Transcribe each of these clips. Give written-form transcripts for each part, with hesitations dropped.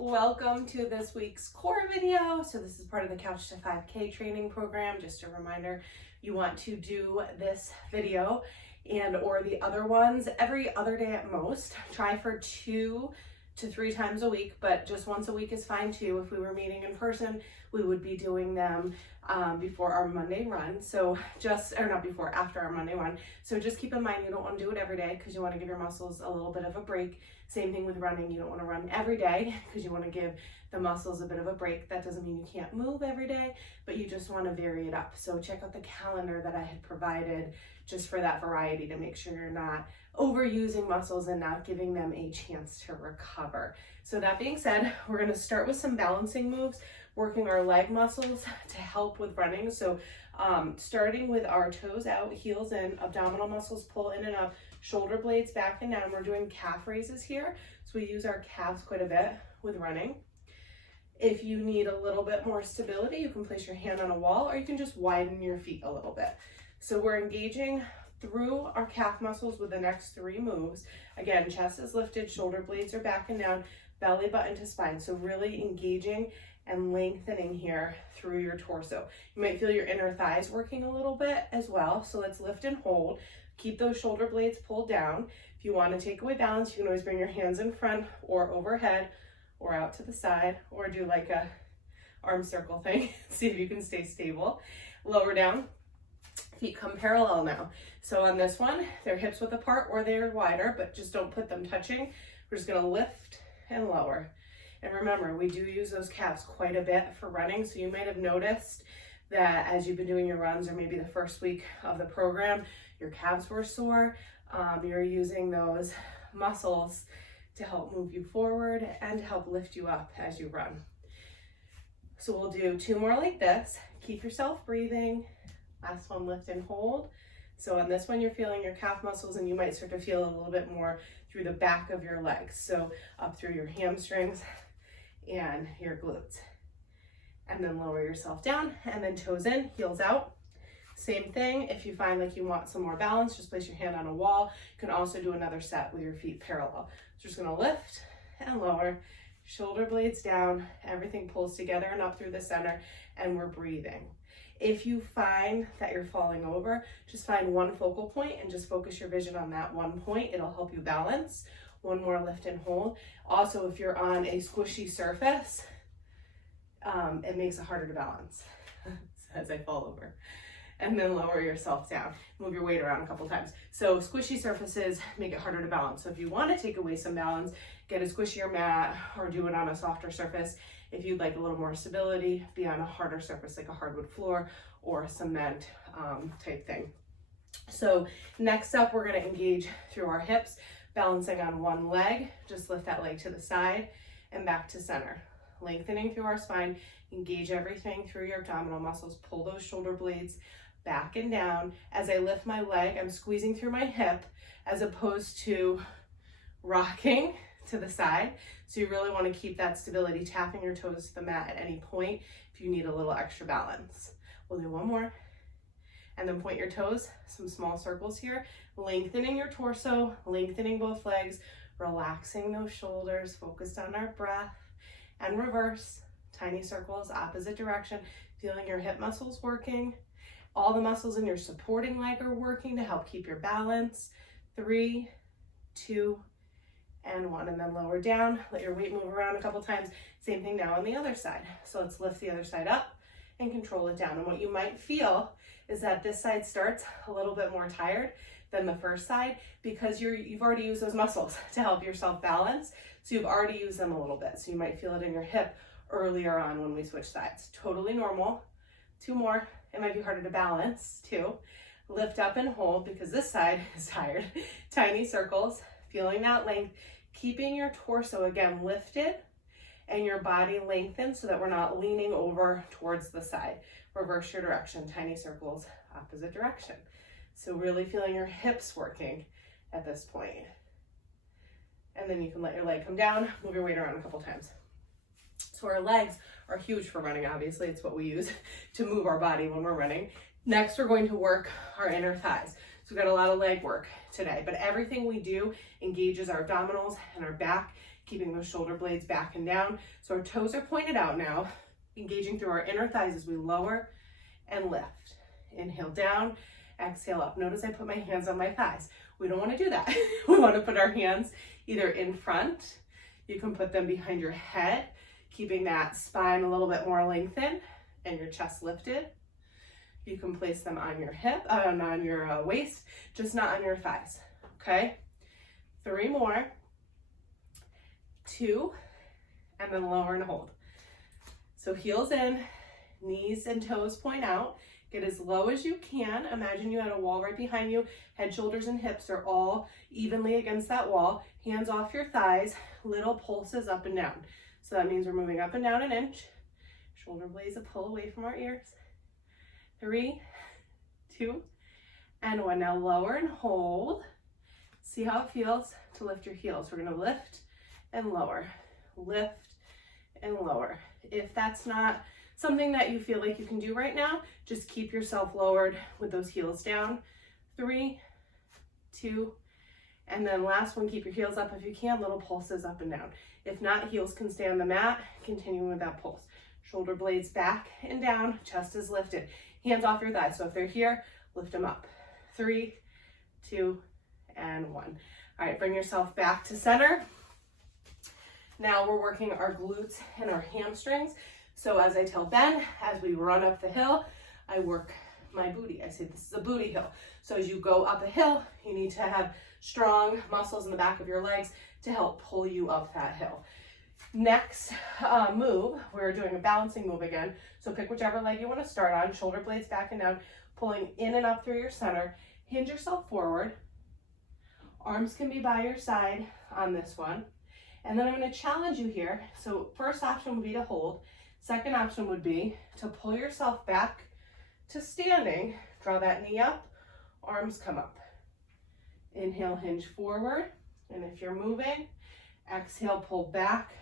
Welcome to this week's core video. So this is part of the Couch to 5K training program. Just a reminder, you want to do this video and or the other ones every other day at most. Try for 2 to 3 times a week, but just once a week is fine too. If we were meeting in person, we would be doing them before our Monday run. So after our Monday run. So just keep in mind, you don't want to do it every day because you want to give your muscles a little bit of a break. Same thing with running. You don't want to run every day because you want to give the muscles a bit of a break. That doesn't mean you can't move every day, but you just want to vary it up. So check out the calendar that I had provided just for that variety to make sure you're not overusing muscles and not giving them a chance to recover. So that being said, we're going to start with some balancing moves, working our leg muscles to help with running. So starting with our toes out, heels in, abdominal muscles pull in and up, shoulder blades back and down. We're doing calf raises here. So we use our calves quite a bit with running. If you need a little bit more stability, you can place your hand on a wall or you can just widen your feet a little bit. So we're engaging through our calf muscles with the next 3 moves. Again, chest is lifted, shoulder blades are back and down, belly button to spine. So really engaging and lengthening here through your torso. You might feel your inner thighs working a little bit as well. So let's lift and hold. Keep those shoulder blades pulled down. If you want to take away balance, you can always bring your hands in front or overhead or out to the side or do like a arm circle thing. See if you can stay stable. Lower down. Feet come parallel now. So on this one, they're hips width apart or they're wider, but just don't put them touching. We're just going to lift and lower. And remember, we do use those calves quite a bit for running. So you might have noticed that as you've been doing your runs or maybe the first week of the program, your calves were sore. You're using those muscles to help move you forward and to help lift you up as you run. So we'll do 2 more like this. Keep yourself breathing. Last one, lift and hold. So on this one, you're feeling your calf muscles and you might start to feel a little bit more through the back of your legs. So up through your hamstrings and your glutes. And then lower yourself down and then toes in, heels out. Same thing, if you find like you want some more balance, just place your hand on a wall. You can also do another set with your feet parallel. So just gonna lift and lower, shoulder blades down, everything pulls together and up through the center, and we're breathing. If you find that you're falling over, just find one focal point and just focus your vision on that one point. It'll help you balance. 1 more lift and hold. Also, if you're on a squishy surface, it makes it harder to balance as I fall over. And then lower yourself down. Move your weight around a couple times. So squishy surfaces make it harder to balance. So if you want to take away some balance, get a squishier mat or do it on a softer surface. If you'd like a little more stability, be on a harder surface like a hardwood floor or a cement type thing. So next up, we're going to engage through our hips, balancing on one leg. Just lift that leg to the side and back to center. Lengthening through our spine, engage everything through your abdominal muscles, pull those shoulder blades back and down. As I lift my leg, I'm squeezing through my hip as opposed to rocking to the side. So you really want to keep that stability, tapping your toes to the mat at any point if you need a little extra balance. We'll do 1 more. And then point your toes, some small circles here, lengthening your torso, lengthening both legs, relaxing those shoulders, focused on our breath, and reverse. Tiny circles, opposite direction, feeling your hip muscles working. All the muscles in your supporting leg are working to help keep your balance. 3, 2, and 1. And then lower down, let your weight move around a couple times. Same thing now on the other side. So let's lift the other side up and control it down. And what you might feel is that this side starts a little bit more tired than the first side because you've already used those muscles to help yourself balance. So you've already used them a little bit. So you might feel it in your hip earlier on when we switch sides. Totally normal. 2 more. It might be harder to balance too. Lift up and hold because this side is tired. Tiny circles, feeling that length, keeping your torso again lifted and your body lengthened so that we're not leaning over towards the side. Reverse your direction, tiny circles, opposite direction. So really feeling your hips working at this point. And then you can let your leg come down, move your weight around a couple times. So our legs are huge for running, obviously. It's what we use to move our body when we're running. Next, we're going to work our inner thighs. So we've got a lot of leg work today, but everything we do engages our abdominals and our back, keeping those shoulder blades back and down. So our toes are pointed out now, engaging through our inner thighs as we lower and lift. Inhale down, exhale up. Notice I put my hands on my thighs. We don't want to do that. We want to put our hands either in front. You can put them behind your head, keeping that spine a little bit more lengthened and your chest lifted. You can place them on your hip, on your waist, just not on your thighs. Okay, 3 more, 2, and then lower and hold. So heels in, knees and toes point out. Get as low as you can. Imagine you had a wall right behind you. Head, shoulders, and hips are all evenly against that wall. Hands off your thighs, little pulses up and down. So that means we're moving up and down an inch. Shoulder blades a pull away from our ears. 3, 2, and 1. Now lower and hold. See how it feels to lift your heels. We're going to lift and lower, lift and lower. If that's not something that you feel like you can do right now, just keep yourself lowered with those heels down. 3, 2, and then last one, keep your heels up if you can, little pulses up and down. If not, heels can stay on the mat, continuing with that pulse. Shoulder blades back and down, chest is lifted. Hands off your thighs, so if they're here, lift them up. 3, 2, and 1. All right, bring yourself back to center. Now we're working our glutes and our hamstrings. So as I tell Ben, as we run up the hill, I work my booty. I say this is a booty hill. So as you go up a hill, you need to have strong muscles in the back of your legs to help pull you up that hill. Next move, we're doing a balancing move again. So pick whichever leg you want to start on, shoulder blades back and down, pulling in and up through your center. Hinge yourself forward. Arms can be by your side on this one. And then I'm going to challenge you here. So first option would be to hold. Second option would be to pull yourself back to standing. Draw that knee up, arms come up. Inhale, hinge forward. And if you're moving, exhale, pull back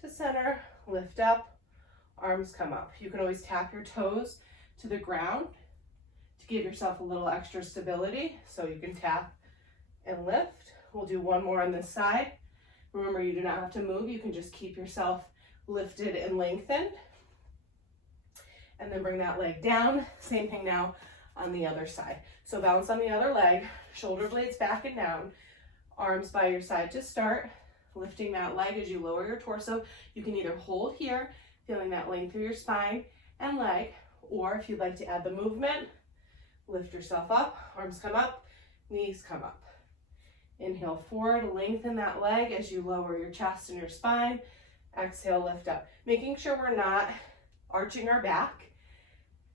to center, lift up, arms come up. You can always tap your toes to the ground to give yourself a little extra stability. So you can tap and lift. We'll do one more on this side. Remember, you do not have to move. You can just keep yourself lifted and lengthened. And then bring that leg down. Same thing now on the other side. So balance on the other leg, shoulder blades back and down, arms by your side to start. Lifting that leg as you lower your torso. You can either hold here, feeling that length through your spine and leg, or if you'd like to add the movement, lift yourself up, arms come up, knees come up. Inhale forward, lengthen that leg as you lower your chest and your spine. Exhale, lift up. Making sure we're not arching our back.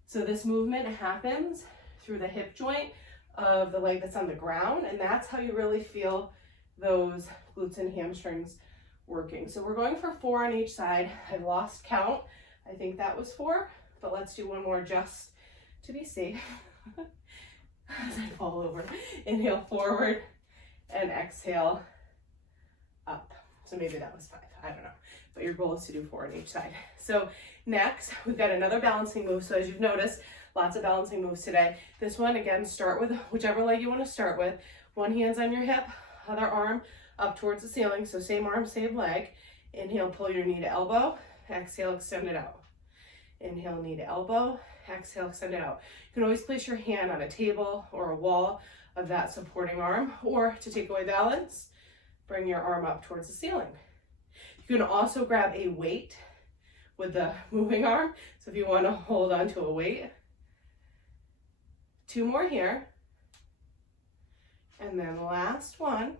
So this movement happens through the hip joint of the leg that's on the ground, and that's how you really feel those glutes and hamstrings working. So we're going for 4 on each side. I've lost count. I think that was 4, but let's do one more just to be safe. As I fall over. Inhale forward and exhale up. So maybe that was 5, I don't know. But your goal is to do 4 on each side. So next, we've got another balancing move. So as you've noticed, lots of balancing moves today. This one, again, start with whichever leg you want to start with. One hand's on your hip, other arm up towards the ceiling. So same arm, same leg. Inhale, pull your knee to elbow. Exhale, extend it out. Inhale, knee to elbow. Exhale, extend it out. You can always place your hand on a table or a wall of that supporting arm, or to take away balance, bring your arm up towards the ceiling. You can also grab a weight with the moving arm. So if you want to hold on to a weight. 2 more here. And then last one,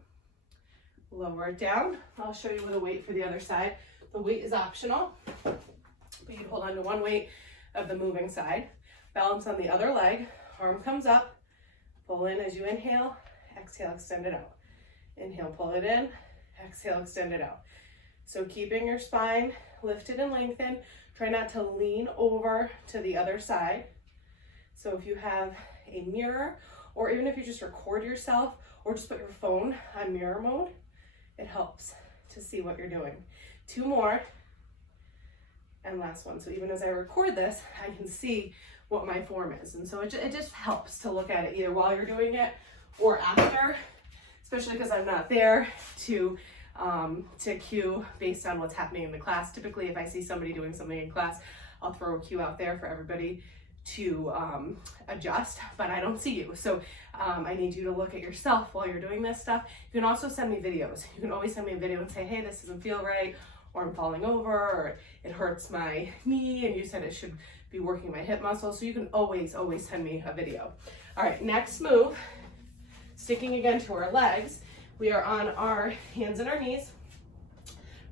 lower it down. I'll show you with a weight for the other side. The weight is optional, but you'd hold on to one weight of the moving side. Balance on the other leg, arm comes up, pull in as you inhale, exhale, extend it out. Inhale, pull it in, exhale, extend it out. So keeping your spine lifted and lengthened, try not to lean over to the other side. So if you have a mirror, or even if you just record yourself, or just put your phone on mirror mode, it helps to see what you're doing. 2 more, and last one. So even as I record this, I can see what my form is. And so it just helps to look at it either while you're doing it or after, especially because I'm not there to to cue based on what's happening in the class. Typically, if I see somebody doing something in class, I'll throw a cue out there for everybody to adjust, but I don't see you. So I need you to look at yourself while you're doing this stuff. You can also send me videos. You can always send me a video and say, hey, this doesn't feel right, or I'm falling over, or it hurts my knee, and you said it should be working my hip muscle. So you can always send me a video. All right, next move, sticking again to our legs. We are on our hands and our knees,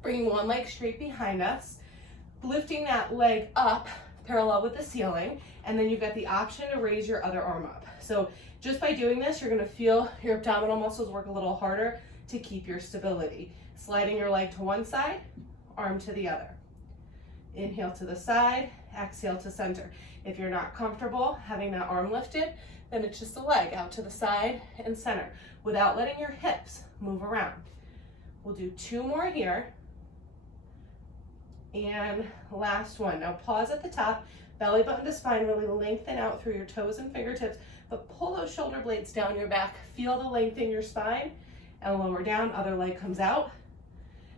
bringing one leg straight behind us, lifting that leg up parallel with the ceiling, and then you've got the option to raise your other arm up. So just by doing this, you're gonna feel your abdominal muscles work a little harder to keep your stability. Sliding your leg to one side, arm to the other. Inhale to the side, exhale to center. If you're not comfortable having that arm lifted, then it's just a leg out to the side and center without letting your hips move around. We'll do 2 more here. And last one. Now pause at the top, belly button to spine, really lengthen out through your toes and fingertips, but pull those shoulder blades down your back. Feel the length in your spine, and lower down, other leg comes out.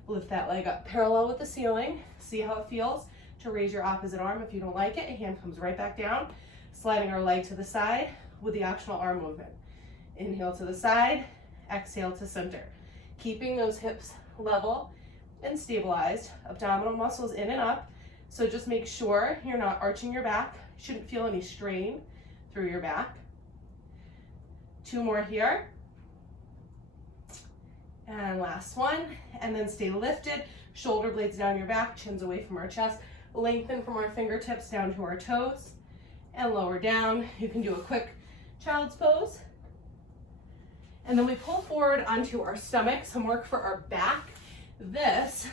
Lift that leg up parallel with the ceiling. See how it feels to raise your opposite arm. If you don't like it, a hand comes right back down. Sliding our leg to the side with the optional arm movement. Inhale to the side, exhale to center. Keeping those hips level and stabilized, abdominal muscles in and up. So just make sure you're not arching your back. You shouldn't feel any strain through your back. 2 more here. And last one, and then stay lifted, shoulder blades down your back, chins away from our chest, lengthen from our fingertips down to our toes, and lower down. You can do a quick child's pose. And then we pull forward onto our stomach, some work for our back. This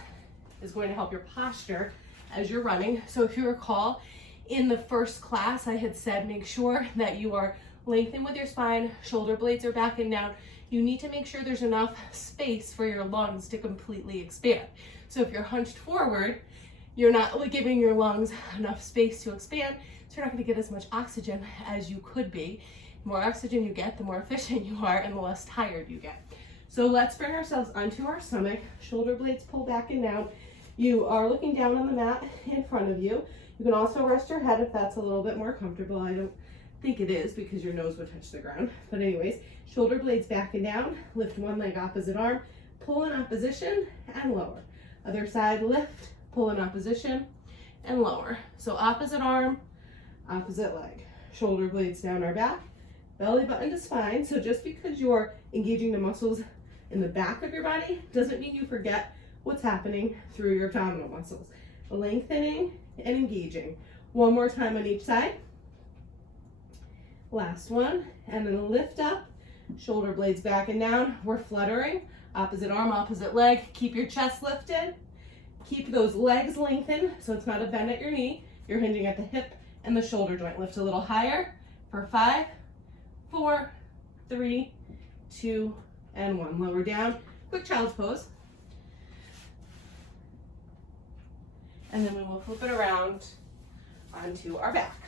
is going to help your posture as you're running. So if you recall, in the first class, I had said make sure that you are lengthened with your spine, shoulder blades are back and down. You need to make sure there's enough space for your lungs to completely expand. So if you're hunched forward, you're not giving your lungs enough space to expand, so you're not going to get as much oxygen as you could be. The more oxygen you get, the more efficient you are and the less tired you get. So let's bring ourselves onto our stomach, shoulder blades pull back and down. You are looking down on the mat in front of you. You can also rest your head if that's a little bit more comfortable. I don't think it is because your nose would touch the ground. But anyways, shoulder blades back and down, lift one leg opposite arm, pull in opposition and lower. Other side, lift, pull in opposition and lower. So opposite arm, opposite leg. Shoulder blades down our back, belly button to spine. So just because you're engaging the muscles in the back of your body doesn't mean you forget what's happening through your abdominal muscles. Lengthening and engaging. One more time on each side. Last one, and then lift up, shoulder blades back and down. We're fluttering, opposite arm, opposite leg. Keep your chest lifted. Keep those legs lengthened so it's not a bend at your knee. You're hinging at the hip and the shoulder joint. Lift a little higher for 5, 4, 3, 2, and 1. Lower down, quick child's pose. And then we will flip it around onto our back.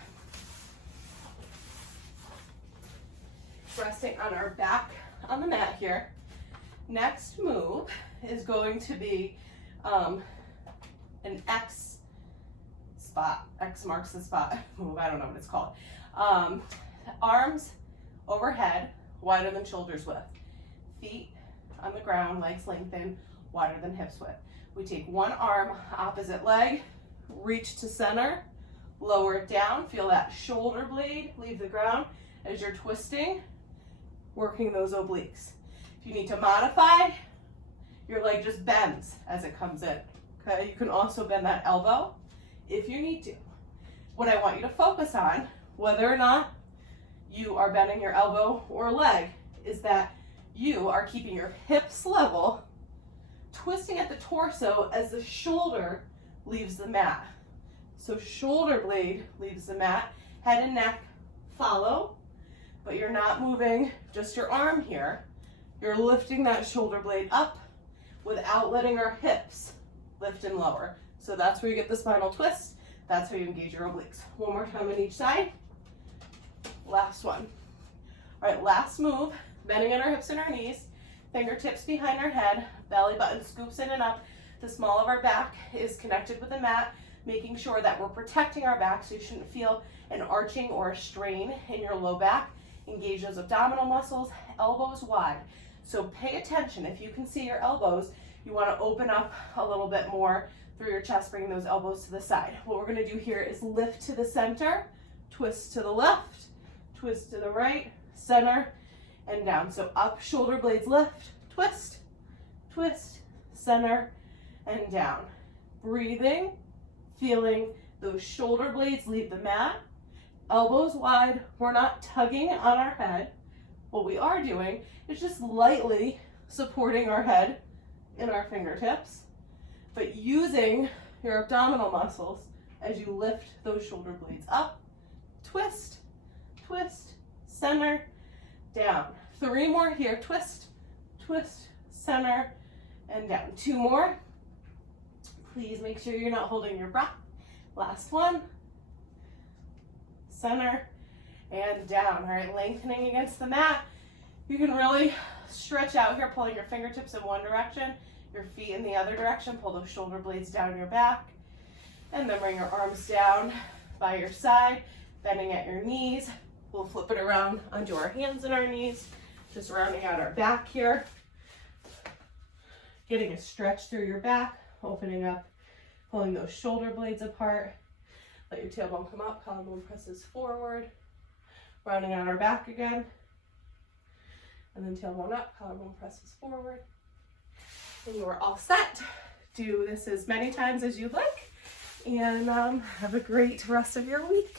Resting on our back on the mat here. Next move is going to be an X spot. X marks the spot move. I don't know what it's called. Arms overhead, wider than shoulders width. Feet on the ground, legs lengthened, wider than hips width. We take one arm, opposite leg, reach to center, lower it down. Feel that shoulder blade leave the ground as you're twisting, working those obliques. If you need to modify, your leg just bends as it comes in. Okay, you can also bend that elbow if you need to. What I want you to focus on, whether or not you are bending your elbow or leg, is that you are keeping your hips level, twisting at the torso as the shoulder leaves the mat. So shoulder blade leaves the mat, head and neck follow, but you're not moving just your arm here. You're lifting that shoulder blade up without letting our hips lift and lower. So that's where you get the spinal twist. That's how you engage your obliques. One more time on each side. Last one. All right, last move, bending on our hips and our knees, Fingertips behind our head, belly button scoops in and up. The small of our back is connected with the mat, making sure that we're protecting our back so you shouldn't feel an arching or a strain in your low back. Engage those abdominal muscles, elbows wide. So pay attention. If you can see your elbows, you want to open up a little bit more through your chest, bringing those elbows to the side. What we're going to do here is lift to the center, twist to the left, twist to the right, center, and down. So up, shoulder blades lift, twist, twist, center, and down. Breathing, feeling those shoulder blades leave the mat, elbows wide. We're not tugging on our head. What we are doing is just lightly supporting our head in our fingertips, but using your abdominal muscles as you lift those shoulder blades up, twist, twist, center, down. 3 more here, twist, twist, center, and down. 2 more. Please make sure you're not holding your breath. Last one, center, and down. All right, lengthening against the mat. You can really stretch out here, pulling your fingertips in one direction, your feet in the other direction. Pull those shoulder blades down your back, and then bring your arms down by your side, bending at your knees. We'll flip it around onto our hands and our knees, just rounding out our back here. Getting a stretch through your back, opening up, pulling those shoulder blades apart. Let your tailbone come up, collarbone presses forward. Rounding out our back again. And then tailbone up, collarbone presses forward. And you are all set. Do this as many times as you'd like. And have a great rest of your week.